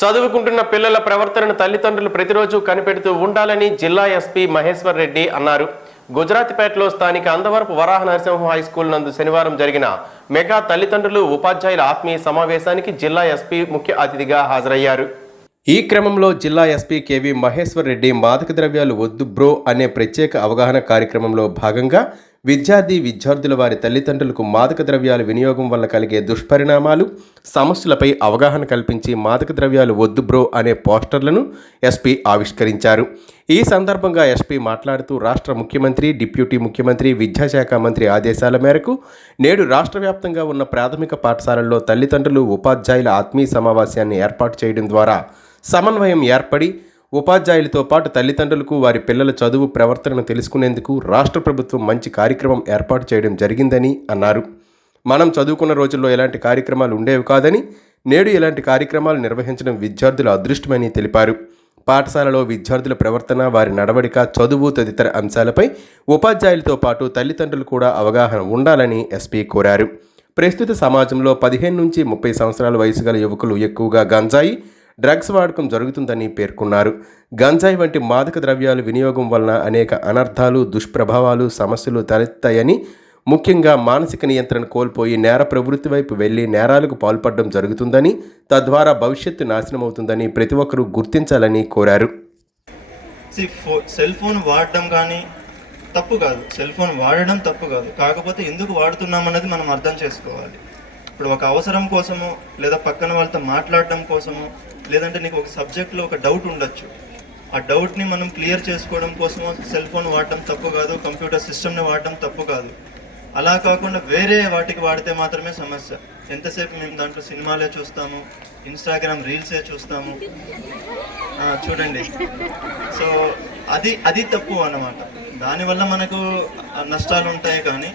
చదువుకుంటున్న పిల్లల ప్రవర్తనను తల్లిదండ్రులు ప్రతిరోజు కనిపెడుతూ ఉండాలని జిల్లా ఎస్పీ మహేశ్వర్ రెడ్డి అన్నారు. గుజరాత్పేటలో స్థానిక అందవరపు వరాహ నరసింహ హై స్కూల్ నందు శనివారం జరిగిన మెగా తల్లిదండ్రులు ఉపాధ్యాయుల ఆత్మీయ సమావేశానికి జిల్లా ఎస్పీ ముఖ్య అతిథిగా హాజరయ్యారు. ఈ క్రమంలో జిల్లా ఎస్పీ కేవి మహేశ్వర్ రెడ్డి మాదక ద్రవ్యాలు వద్దు బ్రో అనే ప్రత్యేక అవగాహన కార్యక్రమంలో భాగంగా విద్యార్థి విద్యార్థుల వారి తల్లిదండ్రులకు మాదక ద్రవ్యాల వినియోగం వల్ల కలిగే దుష్పరిణామాలు సమస్యలపై అవగాహన కల్పించి మాదక ద్రవ్యాలు వద్దు బ్రో అనే పోస్టర్లను ఎస్పీ ఆవిష్కరించారు. ఈ సందర్భంగా ఎస్పీ మాట్లాడుతూ రాష్ట్ర ముఖ్యమంత్రి డిప్యూటీ ముఖ్యమంత్రి విద్యాశాఖ మంత్రి ఆదేశాల మేరకు నేడు రాష్ట్ర వ్యాప్తంగా ఉన్న ప్రాథమిక పాఠశాలల్లో తల్లిదండ్రులు ఉపాధ్యాయుల ఆత్మీయ సమావేశాన్ని ఏర్పాటు చేయడం ద్వారా సమన్వయం ఏర్పడి ఉపాధ్యాయులతో పాటు తల్లిదండ్రులకు వారి పిల్లల చదువు ప్రవర్తనను తెలుసుకునేందుకు రాష్ట్ర ప్రభుత్వం మంచి కార్యక్రమం ఏర్పాటు చేయడం జరిగిందని అన్నారు. మనం చదువుకున్న రోజుల్లో ఎలాంటి కార్యక్రమాలు ఉండేవి కాదని నేడు ఇలాంటి కార్యక్రమాలు నిర్వహించడం విద్యార్థుల అదృష్టమని తెలిపారు. పాఠశాలలో విద్యార్థుల ప్రవర్తన వారి నడవడిక చదువు తదితర అంశాలపై ఉపాధ్యాయులతో పాటు తల్లిదండ్రులు కూడా అవగాహన ఉండాలని ఎస్పీ కోరారు. ప్రస్తుత సమాజంలో పదిహేను నుంచి ముప్పై సంవత్సరాల వయసు గల యువకులు ఎక్కువగా గంజాయి డ్రగ్స్ వాడకం జరుగుతుందని పేర్కొన్నారు. గంజాయి వంటి మాదక ద్రవ్యాలు వినియోగం వలన అనేక అనర్థాలు దుష్ప్రభావాలు సమస్యలు తలెత్తాయని ముఖ్యంగా మానసిక నియంత్రణ కోల్పోయి నేర ప్రవృత్తి వైపు వెళ్ళి నేరాలకు పాల్పడడం జరుగుతుందని తద్వారా భవిష్యత్తు నాశనమవుతుందని ప్రతి ఒక్కరూ గుర్తించాలని కోరారు. సెల్ ఫోన్ వాడడం కానీ తప్పు కాదు. సెల్ ఫోన్ వాడడం తప్పు కాదు. కాకపోతే ఎందుకు వాడుతున్నాం అనేది మనం అర్థం చేసుకోవాలి. ఇప్పుడు ఒక అవసరం కోసమో లేదా పక్కన వాళ్ళతో మాట్లాడడం కోసమో లేదంటే నీకు ఒక సబ్జెక్ట్లో ఒక డౌట్ ఉండొచ్చు. ఆ డౌట్ని మనం క్లియర్ చేసుకోవడం కోసం సెల్ ఫోన్ వాడడం తప్పు కాదు కంప్యూటర్ సిస్టమ్ని వాడడం తప్పు కాదు. అలా కాకుండా వేరే వాటికి వాడితే మాత్రమే సమస్య. ఎంతసేపు మేము దాంట్లో సినిమాలే చూస్తాము ఇన్స్టాగ్రామ్ రీల్సే చూస్తాము. చూడండి. సో అది అది తప్పు అన్నమాట. దానివల్ల మనకు నష్టాలు ఉంటాయి కానీ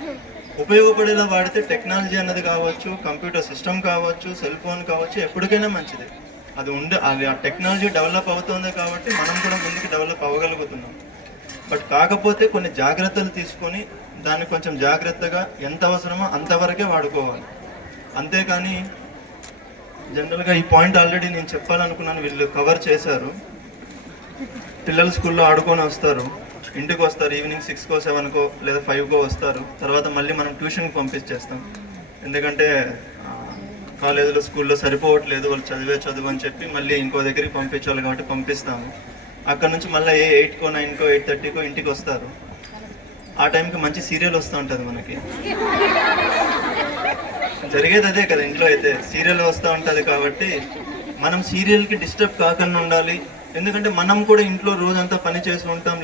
ఉపయోగపడేలా వాడితే టెక్నాలజీ అన్నది కావచ్చు కంప్యూటర్ సిస్టమ్ కావచ్చు సెల్ ఫోన్ కావచ్చు ఎప్పటికైనా మంచిది. అది ఉండే అది ఆ టెక్నాలజీ డెవలప్ అవుతుంది కాబట్టి మనం కూడా ముందుకు డెవలప్ అవ్వగలుగుతున్నాం. బట్ కాకపోతే కొన్ని జాగ్రత్తలు తీసుకొని దాన్ని కొంచెం జాగ్రత్తగా ఎంత అవసరమో అంతవరకే వాడుకోవాలి. అంతేకాని జనరల్గా ఈ పాయింట్ ఆల్రెడీ నేను చెప్పాలనుకున్నాను వీళ్ళు కవర్ చేశారు. పిల్లలు స్కూల్లో ఆడుకొని వస్తారు. ఇంటికి వస్తారు ఈవినింగ్ సిక్స్కో సెవెన్కో లేదా ఫైవ్కో వస్తారు. తర్వాత మళ్ళీ మనం ట్యూషన్కి పంపించేస్తాం. ఎందుకంటే కాలేజీలో స్కూల్లో సరిపోవట్లేదు వాళ్ళు చదివే చదువు అని చెప్పి మళ్ళీ ఇంకో దగ్గరికి పంపించాలి కాబట్టి పంపిస్తాము. అక్కడ నుంచి మళ్ళీ ఏ ఎయిట్కో నైన్కో ఎయిట్ థర్టీకో ఇంటికి వస్తారు. ఆ టైంకి మంచి సీరియల్ వస్తూ ఉంటుంది మనకి. జరిగేది అదే కదా ఇంట్లో అయితే. సీరియల్ వస్తూ ఉంటుంది కాబట్టి మనం సీరియల్కి డిస్టర్బ్ కాకుండా ఉండాలి. ఎందుకంటే మనం కూడా ఇంట్లో రోజంతా పని చేసి ఉంటాం